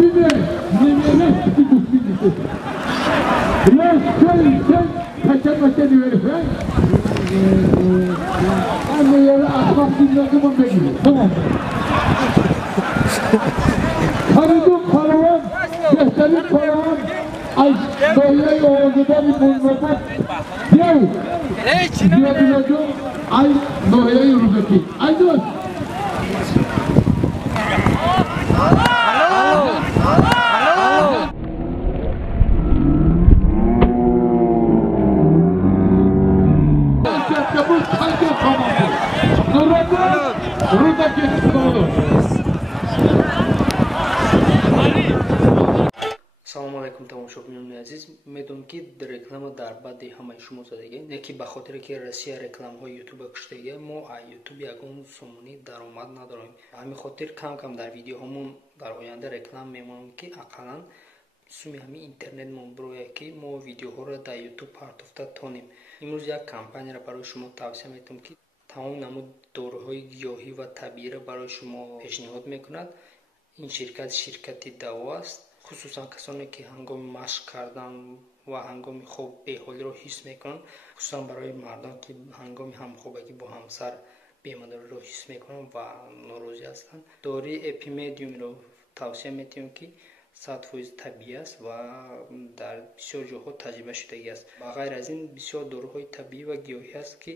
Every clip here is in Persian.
Bine, nimene sıkı düşmüştü. Biraz sen kaçırmasını verip ha? Anne yere atmak dinledim beni. Tamam. Karıdım paravan, gösterim paravan. Ay böyle yolda bir bulmadan. Gel. Diyebileceğim. Ay böyle yürüdeki. Ay dur. салому алайкум тамошобинони азиз, медонам ки реклама дар баъди ҳамаи шумо задага не ки ба хотире ки Россия рекламаҳои ютуба куштага мо аз ютуб ягон сомонӣ даромад надорем. ҳамин хотир кам кам дар видеоҳомон дар оянда реклама мемонем ки ақаллан суми ҳамин интернетмон бирояд ки мо видеоҳоро дар ютуб партофта тонем. имрӯз як компанияро барои шумо тавсия метавонам ки тамом намуд доруҳои гиёҳӣ ва табииро барои шумо пешниҳод мекунад. ин ширкати даво аст. хусусан касоне ки ҳангоми машқ кардан ва ҳангоми хоб беҳолиро ҳис мекунанд, хусусан барои мардон ки ҳангоми ҳамхобагӣ бо ҳамсар бемадориро ҳис мекунанд ва норозӣ ҳастанд, дории эпимедиумро тавсия метавонем ки 100% табиӣ аст ва дар бисёр ҷойҳо таҷриба шудагӣ аст. ба ғайр аз ин бисёр доруҳои табиӣ ва гиёҳӣ аст ки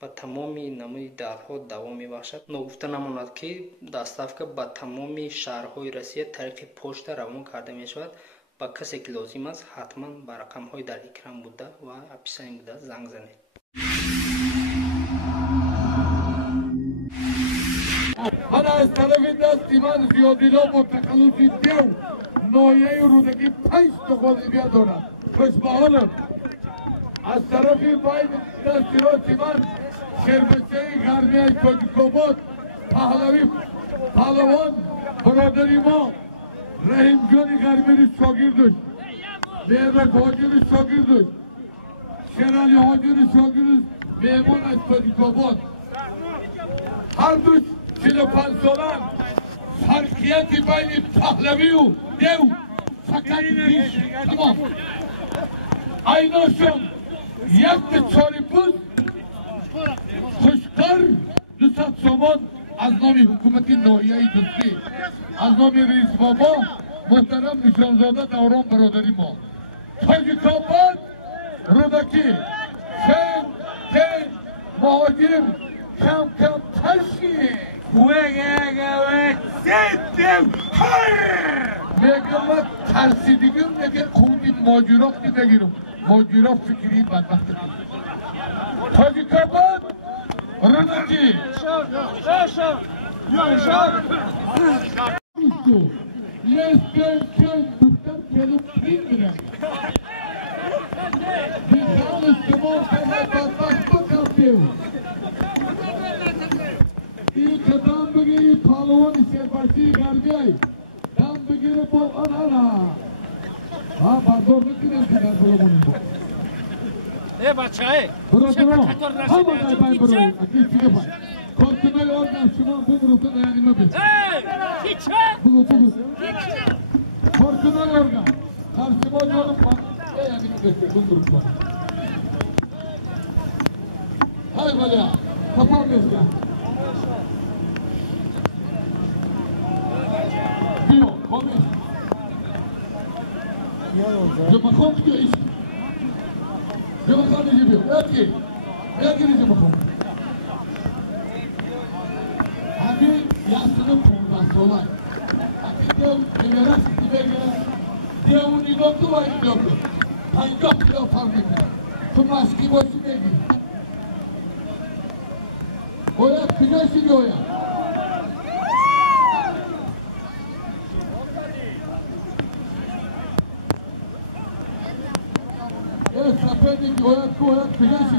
ба тамоми намуди дардҳо даво мебахшад. ногуфта намонад ки доставка ба тамоми шаҳрҳои Россия тариқи почта равон карда мешавад. ба касе ки лозим аст ҳатман ба рақамҳои дар экран буда ва описание буда занг занед. Ана аз тарафи дасти ман зиёдило бо такаллуфи дев ноҳияи рӯдагӣ 5 та ғолибия дорад. хушбаҳолам. аз тарафи байни дастироти ман шербачаи гармияи Тоҷикобод паҳлавон бародари мо Раҳимҷони Гармири шогирдуш, Меҳрат ҳоҷири шогирдуш, Шерали ҳоҷири шогирдуш меҳмон аз Тоҷикобод. ҳардуш 45 солан. фарқияти байни паҳлавию дев фақат биш. Тамом. айношон якта чорипуз хушкар 200 сомон аз номи ҳукумати ноҳияи дӯстӣ, аз номи раис бобо муҳтарам Нишонзода Даврон бародари мо. Тоҷикобод рӯдакӣ чен муҳоҷир кам таши мегӯяд тарсидигим неге қувди моҷироф ки мегирам. моҷироф фикри бадбахти Тоҷикобод рӯдакӣ лесбиянкан духтар келib примера бизан истемол карда бадбахту кафев и қадам бигири паҳлавони сербастии гармияй дам бигири бо анана бардор мекунем ки дар паҳлавони бо бачаи برادران همه در باید برای اکی چیه باید کارتنای آرگان شما بگروتن یعنی بید بگو کارتنای آرگان کارشما جانم باید یعنی بید بگروتن های بلیا کپا میزگن بیو کامیش جو مخوام که ایش جو مخوام ایجی بیو یکی نیزی مخوام همین یاسنم 15 سالای اکی دیو نمیرس دیگه دیو نگاه تو باید نگاه تو 50 کیلو فرق میکنه تو ماسکی باشی بگی اویا کجاشی اویا سپیدی که اویا کجاشی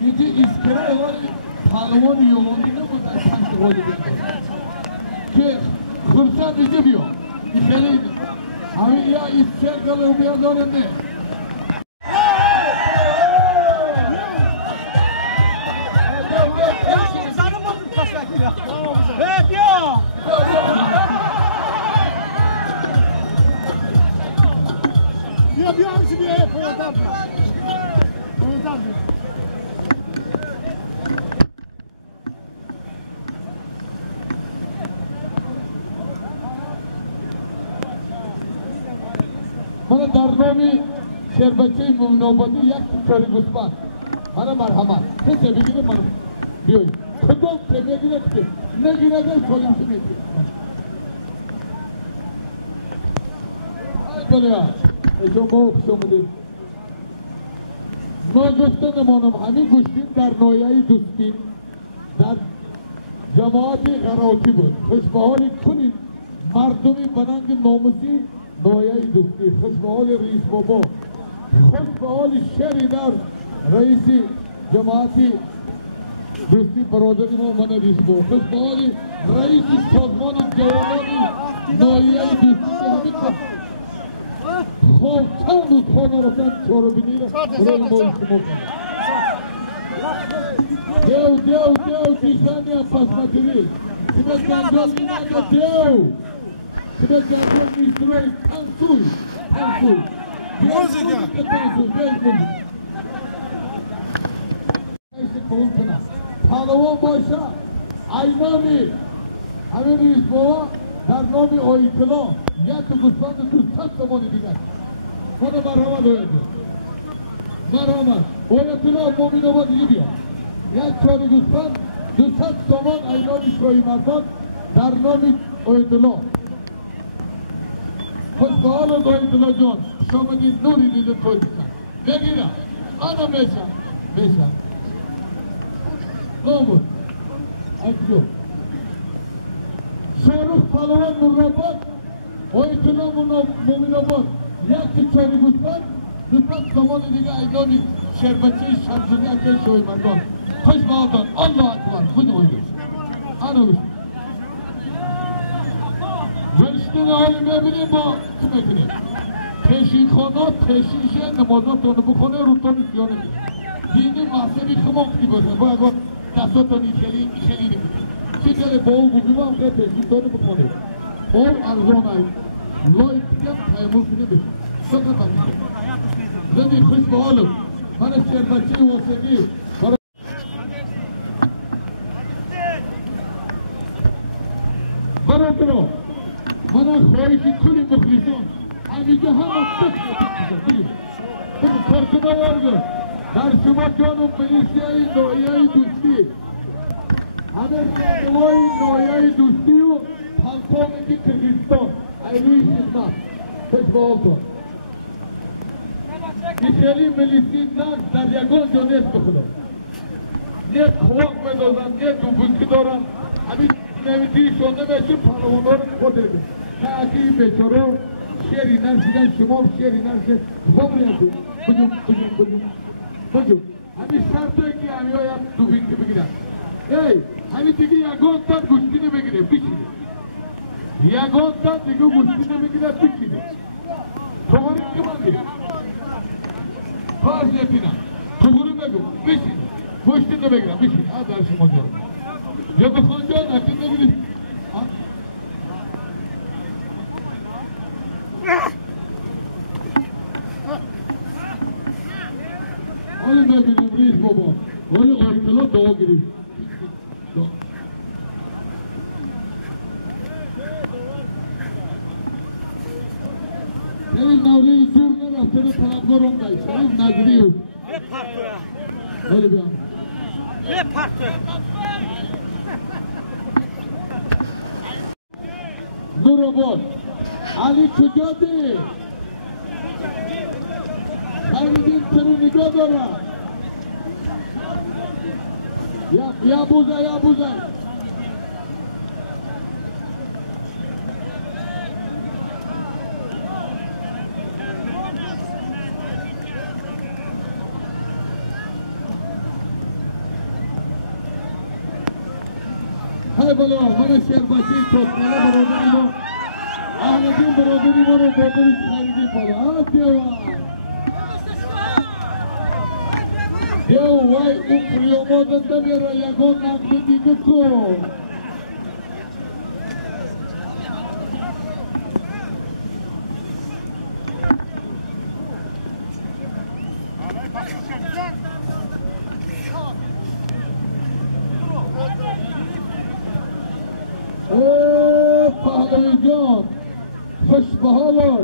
اینجا ایسکره اول پهلوان یونانی نبود در پنج غالی بگذار که خرسان اینجا بیا İçeri. Abi ya içeri kalır birazdan ne? Evet ya. Bir abisi bir poğaça. Poğaça. Bana darnomi şerbeti nobati yak çori gusman. Bana merhamet. Neyse bir gidin bana. Diyor. Kudum tebe gidetti. Ne gidelim solimsin etti. Ay bana ya. Çok mu değil. Nozustan emanım hami guştin dar noyayı dustin. Dar cemaati garauti bu. Hoşbahali kunin. Mardumi banangi nomusi noyayı dusti. Hoşbahali reis baba. Hoşbahali şeri dar reisi cemaati dusti barodani mo mana reis baba. Hoşbahali reisi sazmanı cevabani noyayı dusti. Hami kat. خوب چند روز خانه رفتن چارو بینیره برای ما اجتماع کنه دیو دیشانی هم پس مطری سبت گنجال بیناگه دیو سبت گنجال میستروی تنسوی موزیکا تنسوی بیش موزیک ایسی قبول کنه پالوان باشه aynami همین ریز بابا در نام آیتلا یک گوسفند تو صد زمانی دیگر خدا مرحمت آیده مرحمت آیتلا مومین آباد دیگه بیا یک چاری گوسفند 200 تومان اینامی شایی مردان در نام آیتلا خوش به حالت آیتلا جان شما دید نوری دیده توی دیدن بگیرم انا میشم نامود اکجو شارخ پالوان مراباد آیتلا مومین آباد یک چاری گوسفند 200 زمان دیگه ایدانی شربچه شمزونی اکل شوی مردان خوش به حالتان الله اکبر خود اویدوش انا گوش ورشتن حالی میبینیم با کمه کنیم پیشین خانه پیشینشه نمازاتونو بخونه روتونی سیانه دینی محصبی خماقتی باشه با اگر دستاتونی خیلی نکنیم چی خیلی با او بگیم هم خیلی پیشینتونو بخونه او ارزان های لای بگم تایمون کنه بشه شکر بکنیم زمین خوش به حالم من شربچه واسقی برادران من خواهشی کلی مخلصان همیشه هم از بگید کارکنه وارگرد در شما جانم ملیسیای نایه دوستی همه ساندوای نایه دوستی و پنکامنگی کرگیستان ایروی خدمت خوشبال کن این خیلی ملیسی نرد در یگان جا نیست بخدا نه خواق بدازن نه دوبونکی دارن همین نمیتونی شده بشه پهلوان‌ها رو خود بگه نه اگه این بیچاره شعری نرسیدن شما شعری نرسید خب ریاضی بجم همین شرطه که همین های هم دوبینکی بگیرن همین دیگه یگان تن گوشتی نمیگیره بشینه یگان تن دیگه گوشتی نمیگیره بشینه توگوری که من دیگه فرض نپینم توگوری بگو بشینه گوشتی نمیگیرم بشینه ها در شما جارم یا بخوان جان اکنی نگیرید حالی ببینیم ریز بابا حالی آیتلا دعا گیریم شریف نوری زور نرفته به طلبگار اونگای شریف نگری او حالی بیام نور آباد علی کجا دی؟ خریدین چرا نگاه دارم یا بوزه های بلا من شربتی توسماله برادری ما Ahmet'in broderi var o broderi çıkardı falan. Devam. Dev vay upriyomoda da bir ayagon nakli dikko. Pahlavicon, Hoşbahalar,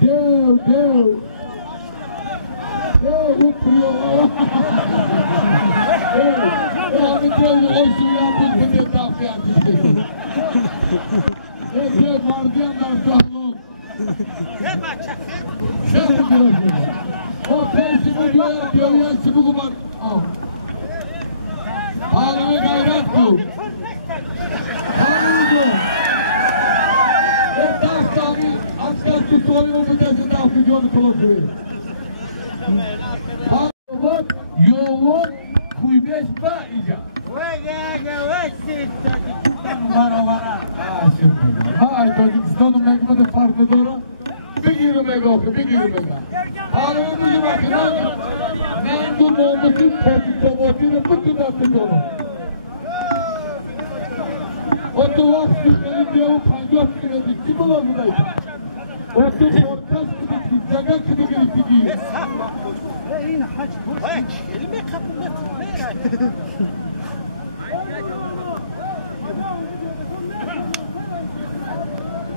dev. Dev upriyor. Abi dev olsun yapmış bu de dafi artık. Dev vardiyanlar sağlığın. O peşimi diyor ya çubuk var. Halime gayret bu. Halime. Dastani aslan tutuyor bu desi daficyonu kılıfıyor. Halime yoğun kuybeş bağıca. Hay Tacikistan'ın mekmede farklı doğru. Bir girmek oku. Halime bu gibi bakın. Mendu Muhammed'in Tacikistan'ın bütün attık onu. Oto vakti diye o kanjot kredisi kim olamıyor? Oto korkas kredisi, jaga kredisi değil. Yine haç. Haç. Elime kapımda tutmayın.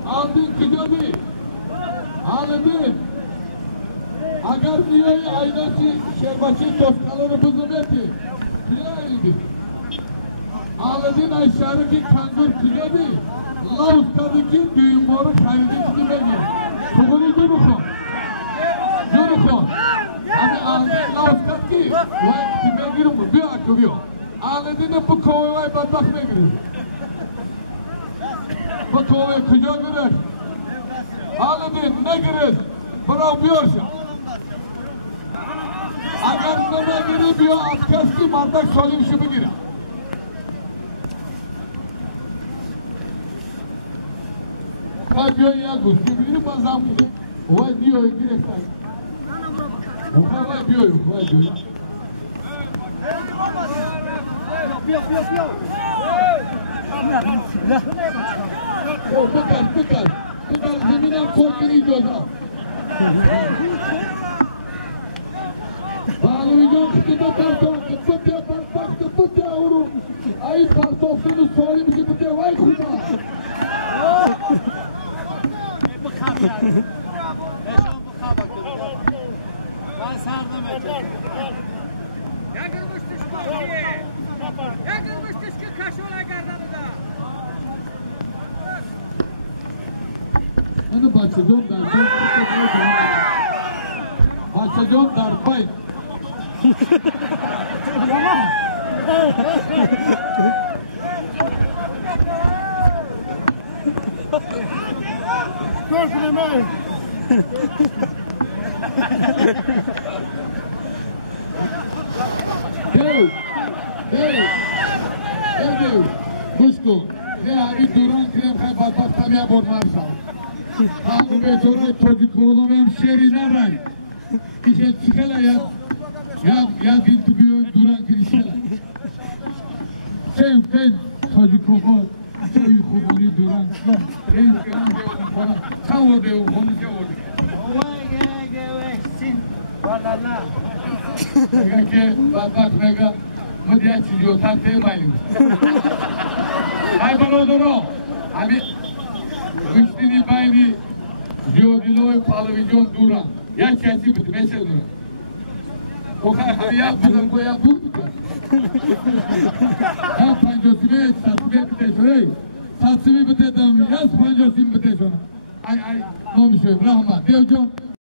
Aldın kitabı. Aldın. Agar diye aynası şerbaçı toskaları buzumeti. Bilaydı. Ağladın aşağıdaki kangur kitabı. Laustadaki düğün boru kaydedin kitabı. Kugunu durukun. Abi ağladın Laustad ki. Vay kime girin bu? Bir akı bir o. Ağladın bu kovaya vay badbakına girin. Bu kovaya kucağa girer. Ağladın ne girir? Bravo biyorsa. Agar ne girir biyor atkas ki mandak solim şubu girer. Diyor ya Gusti bilir bazam ki. Vay diyor direkt say. Vay diyor. Yapıyor. O bakar. Zeminen korkunu gidiyor da. Bağlayacağım kutuda partok, kutu yavrum. Ay partofunu soğuyum ki kutu vay kutu. Ben sardım edeceğim. Yakılmış düşkü kaşola gardanıda. Hani bahçedon darbay. Gördün mü? Dev. Kuşku. Ne abi duran krem haybat tamya bormar sağ. Hangi betora çocukluğunu hemşerine ray. İşte çıkala ya bintibiyor duran krişela. Sen çocukluğu kubuni duran. En sıkıntı devon falan. Çavo devon konu çavo. Geveksin. Valala. Peki batak mega mıdiye çiziyor tartıyı maylim. Hay bana doğru. Abi güçlüğünü bayni diyor televizyon duran. Ya kesi bitti mesela duran. O kadar havaya bulan koya buldu. Ya pancosunu satsıve bitti adam. Ya pancosunu bitti sonra. Ay ne olmuş rahma. Diyor